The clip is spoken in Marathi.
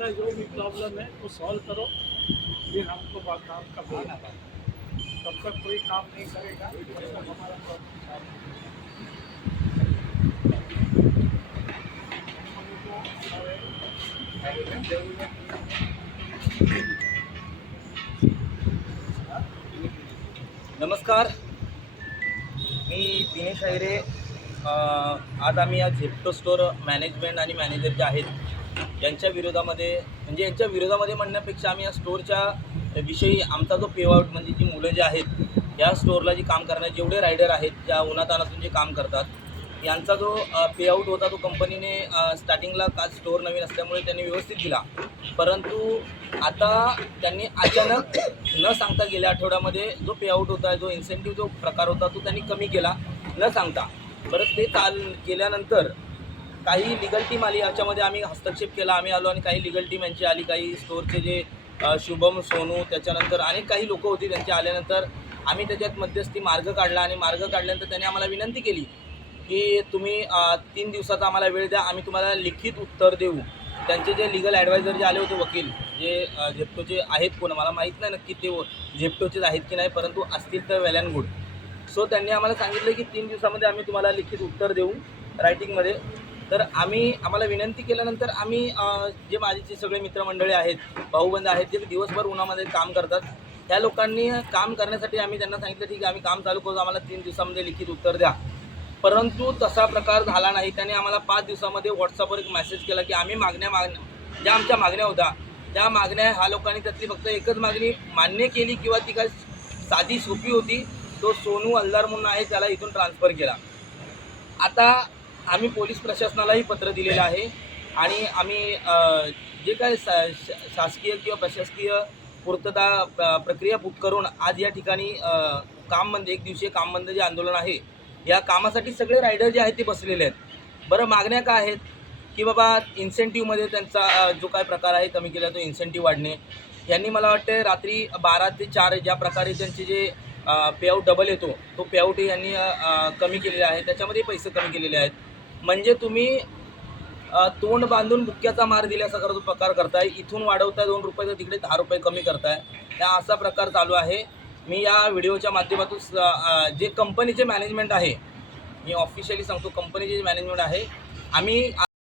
तुम्हारा जो भी प्रॉब्लम है वो सॉल्व करो, फिर हमको काम का बोलना। तब तक कोई काम नहीं करेगा जब तक हमारा प्रॉब्लम सॉल्व नमस्कार, मी दिनेश हैरे। आज आम्ही या झेप्टो स्टोर मॅनेजमेंट आणि मॅनेजर जे आहेत यांच्या विरोधामध्ये म्हणण्यापेक्षा आम्ही या स्टोरच्या विषयी आमचा जो पेआउट म्हणजे जी मुलं जे आहेत या स्टोरला जी काम करणारे जेवढे रायडर आहेत, ज्या उन्हातानातून जे काम करतात, यांचा जो पेआउट होता तो कंपनीने स्टार्टिंगला का स्टोर नवीन असल्यामुळे त्यांनी व्यवस्थित दिला, परंतु आता त्यांनी अचानक न सांगता गेल्या आठवड्यामध्ये जो पेआउट होता, जो इन्सेंटिव्ह जो प्रकार होता तो त्यांनी कमी केला न सांगता। बरं, ते केल्यानंतर काही लिगल टीम आली, याच्यामध्ये आम्ही हस्तक्षेप केला, आम्ही आलो आणि काही लिगल टीम यांची आली, काही स्टोरचे जे शुभम, सोनू, त्याच्यानंतर अनेक काही लोकं होती त्यांची आल्यानंतर आम्ही त्याच्यात मध्यस्थी मार्ग काढला आणि मार्ग काढल्यानंतर त्यांनी आम्हाला विनंती केली की तुम्ही 3 दिवसाचा आम्हाला वेळ द्या, आम्ही तुम्हाला लिखित उत्तर देऊ। त्यांचे जे लिगल ॲडवायझर जे आले होते, वकील जे झेप्टोचे आहेत, कोण मला माहीत नाही नक्की ते झेप्टोचेच आहेत की नाही, परंतु असतील तर वेल अँड गुड। सो त्यांनी आम्हाला सांगितलं की 3 दिवसामध्ये आम्ही तुम्हाला लिखित उत्तर देऊ रायटिंगमध्ये। तर आम्हाला विनंती केल्यानंतर आम्ही जे माझे जे सगळे मित्रमंडळी आहेत, भाऊबंद आहेत, जे दिवसभर उन्हामध्ये काम करतात, त्या लोकांनी काम करण्यासाठी आम्ही त्यांना सांगितलं ठीक आहे आम्ही काम चालू करू, आम्हाला 3 दिवसामध्ये लिखित उत्तर द्या। परंतु तसा प्रकार झाला नाही। त्याने आम्हाला 5 दिवसामध्ये व्हॉट्सअपवर एक मेसेज केला की आम्ही ज्या आमच्या मागण्या होत्या त्या मागण्या ह्या लोकांनी त्यातली फक्त एकच मागणी मान्य केली किंवा ती काय साधी सोपी होती, तो सोनू अल्लार म्हणून आहे त्याला इथून ट्रान्सफर केला। आता आम्ही पोलीस प्रशासनालाही पत्र दिलेलं आहे आणि आम्ही जे काय शासकीय किंवा प्रशासकीय पूर्तता प्रक्रिया बुक करून आज या ठिकाणी काम बंद, 1 दिवसीय काम बंद जे आंदोलन आहे, या कामासाठी सगळे रायडर जे आहेत ते बसलेले आहेत। बरं, मागण्या काय आहेत की बाबा इन्सेंटिव्हमध्ये त्यांचा जो काय प्रकार आहे कमी केला, तो इन्सेंटिव्ह वाढणे। यांनी मला वाटते रात्री 12 ते 4 ज्या प्रकारे त्यांचे जे पेआउट डबल येतो तो पेआउटही यांनी कमी केलेला आहे, त्याच्यामध्ये पैसे कमी केलेले आहेत। म्हणजे तुम्ही तोंड बांधून बुक्क्याचा मार दिल्यासारखा जो प्रकार करताय, इथून वाढवताय 2 रुपये तर तिकडे 10 रुपये कमी करताय, त्या असा प्रकार चालू आहे। मी या व्हिडिओच्या माध्यमातून जे कंपनीचे मॅनेजमेंट आहे, मी ऑफिशियली सांगतो, कंपनीचे जे मॅनेजमेंट आहे, आम्ही